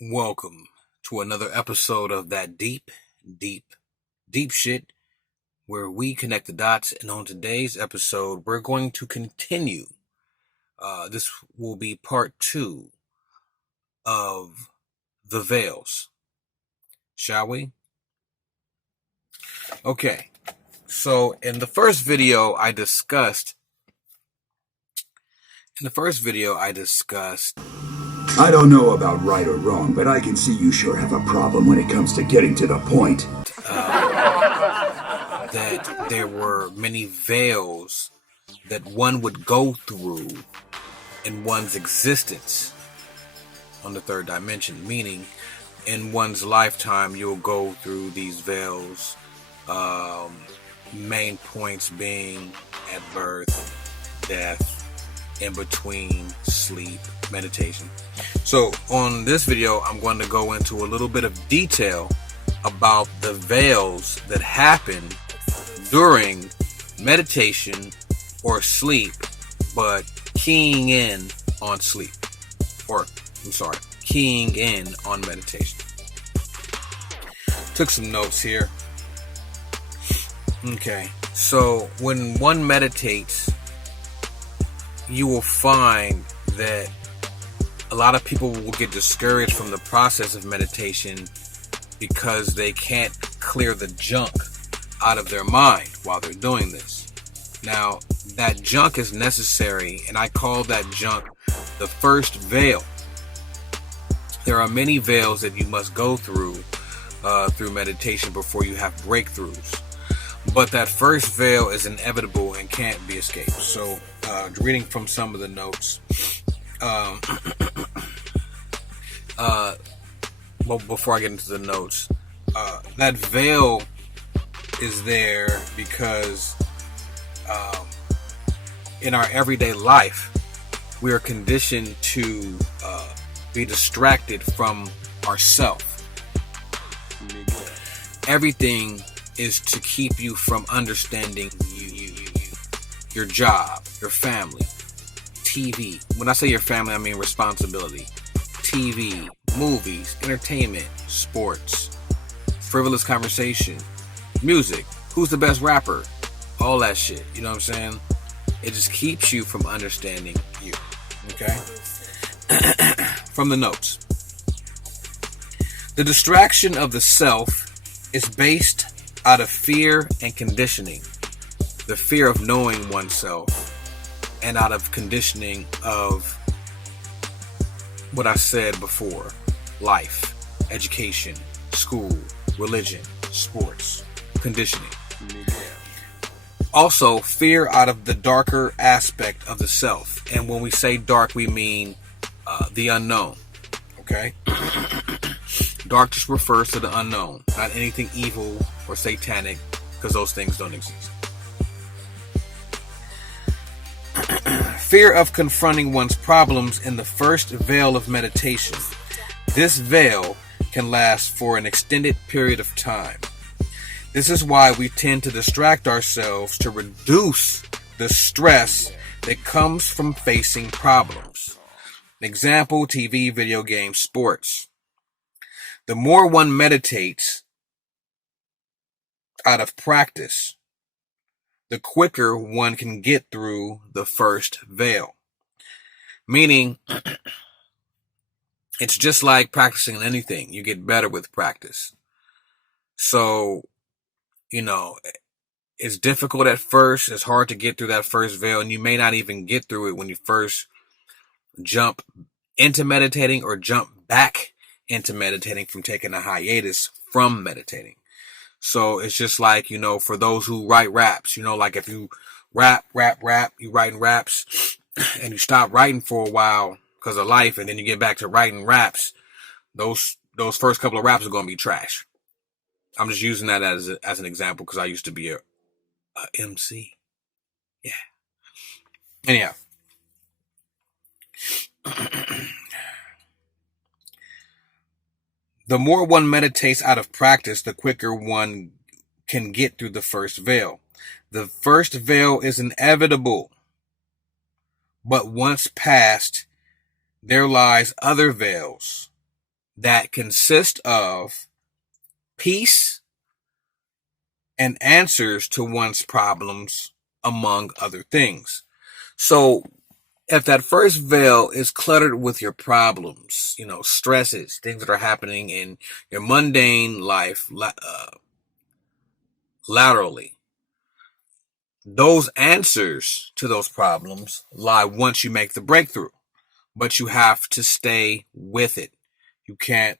Welcome to another episode of that deep shit where we connect the dots. And on today's episode, we're going to continue. This will be part 2 of the veils. Shall we? Okay. So in the first video I discussed I don't know about right or wrong, but I can see you sure have a problem when it comes to getting to the point. That there were many veils that one would go through in one's existence on the third dimension, meaning in one's lifetime you'll go through these veils, main points being at birth, death, in between, sleep, meditation. So on this video I'm going to go into a little bit of detail about the veils that happen during meditation or sleep, but keying in on sleep, keying in on meditation. Took some notes here. Okay, so when one meditates, you will find that a lot of people will get discouraged from the process of meditation because they can't clear the junk out of their mind while they're doing this. Now, that junk is necessary, and I call that junk the first veil. There are many veils that you must go through meditation before you have breakthroughs. But that first veil is inevitable and can't be escaped. So, reading from some of the notes, well, before I get into the notes, that veil is there because in our everyday life, we are conditioned to be distracted from ourself. Everything is to keep you from understanding your job, your family, TV. When I say your family, I mean responsibility. TV, movies, entertainment, sports, frivolous conversation, music, who's the best rapper, all that shit. You know what I'm saying? It just keeps you from understanding you. Okay? From the notes. The distraction of the self is based out of fear and conditioning. The fear of knowing oneself, and out of conditioning of what I said before: life, education, school, religion, sports, conditioning. Also, fear out of the darker aspect of the self. And when we say dark, we mean the unknown. Okay? Dark just refers to the unknown, not anything evil or satanic, because those things don't exist. Fear of confronting one's problems in the first veil of meditation. This veil can last for an extended period of time. This is why we tend to distract ourselves to reduce the stress that comes from facing problems. Example: TV, video games, sports. The more one meditates out of practice, the quicker one can get through the first veil. Meaning, it's just like practicing anything. You get better with practice. So, it's difficult at first. It's hard to get through that first veil, and you may not even get through it when you first jump into meditating or jump back into meditating from taking a hiatus from meditating. So it's just like, for those who write raps, like if you rap, you writing raps and you stop writing for a while because of life, and then you get back to writing raps, those first couple of raps are going to be trash. I'm just using that as an example because I used to be a MC. Yeah. Anyhow. The more one meditates out of practice, the quicker one can get through the first veil. The first veil is inevitable, but once passed, there lies other veils that consist of peace and answers to one's problems, among other things. So if that first veil is cluttered with your problems, stresses, things that are happening in your mundane life, laterally, those answers to those problems lie once you make the breakthrough, but you have to stay with it. You can't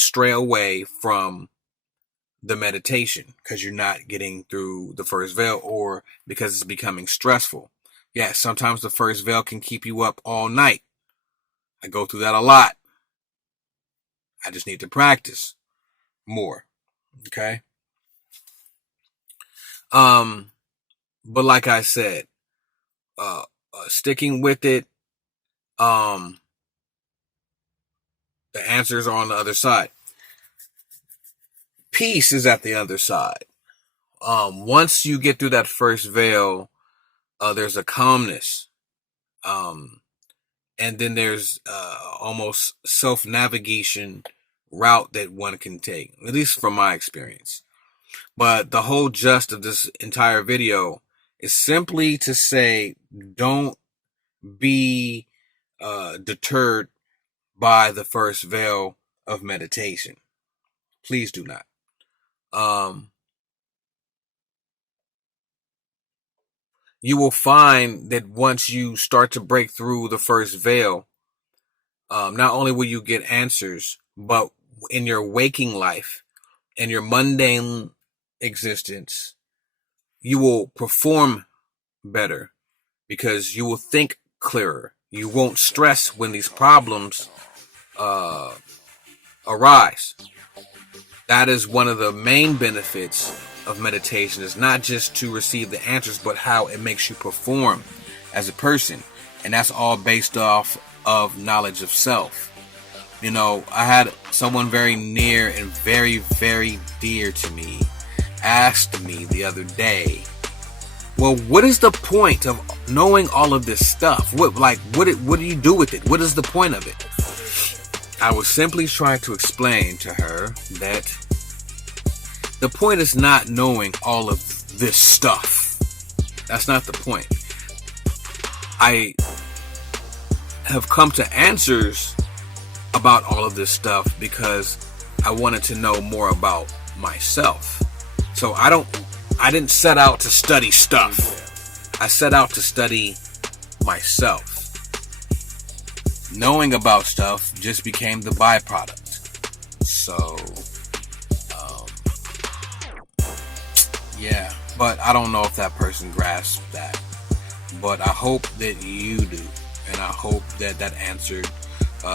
stray away from the meditation because you're not getting through the first veil, or because it's becoming stressful. Yeah, sometimes the first veil can keep you up all night. I go through that a lot. I just need to practice more. Okay. But like I said, sticking with it, the answers are on the other side. Peace is at the other side. Once you get through that first veil, there's a calmness. And then there's almost self-navigation route that one can take, at least from my experience. But the whole gist of this entire video is simply to say, don't be deterred by the first veil of meditation. Please do not. You will find that once you start to break through the first veil, not only will you get answers, but in your waking life, in your mundane existence, you will perform better because you will think clearer. You won't stress when these problems arise. That is one of the main benefits of meditation, is not just to receive the answers, but how it makes you perform as a person. And that's all based off of knowledge of self. I had someone very near and very, very dear to me asked me the other day, well, what is the point of knowing all of this stuff? What do you do with it? What is the point of it? I was simply trying to explain to her that the point is not knowing all of this stuff. That's not the point. I have come to answers about all of this stuff because I wanted to know more about myself. So I didn't set out to study stuff. I set out to study myself. Knowing about stuff just became the byproduct. So, yeah. But I don't know if that person grasped that. But I hope that you do. And I hope that answered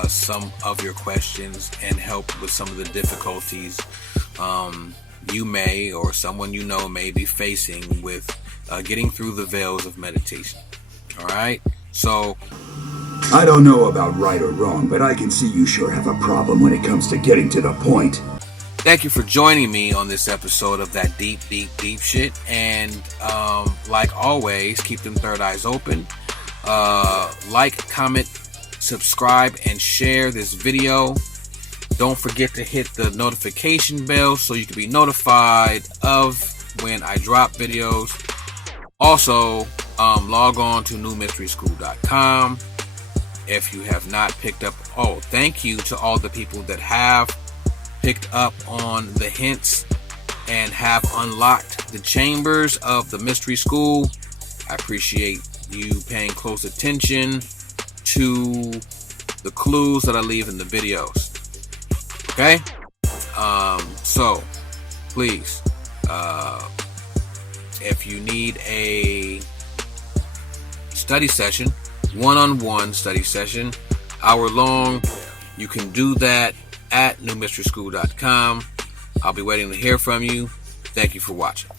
some of your questions and helped with some of the difficulties you may, or someone you know may be facing with getting through the veils of meditation. All right? So, I don't know about right or wrong, but I can see you sure have a problem when it comes to getting to the point. Thank you for joining me on this episode of That Deep, Deep, Deep Shit. And like always, keep them third eyes open. Like, comment, subscribe, and share this video. Don't forget to hit the notification bell so you can be notified of when I drop videos. Also, log on to newmysteryschool.com. If you have not picked up, thank you to all the people that have picked up on the hints and have unlocked the chambers of the Mystery School. I appreciate you paying close attention to the clues that I leave in the videos. Okay? So, please, if you need a study session, one-on-one study session, hour long, you can do that at newmysteryschool.com. I'll be waiting to hear from you. Thank you for watching.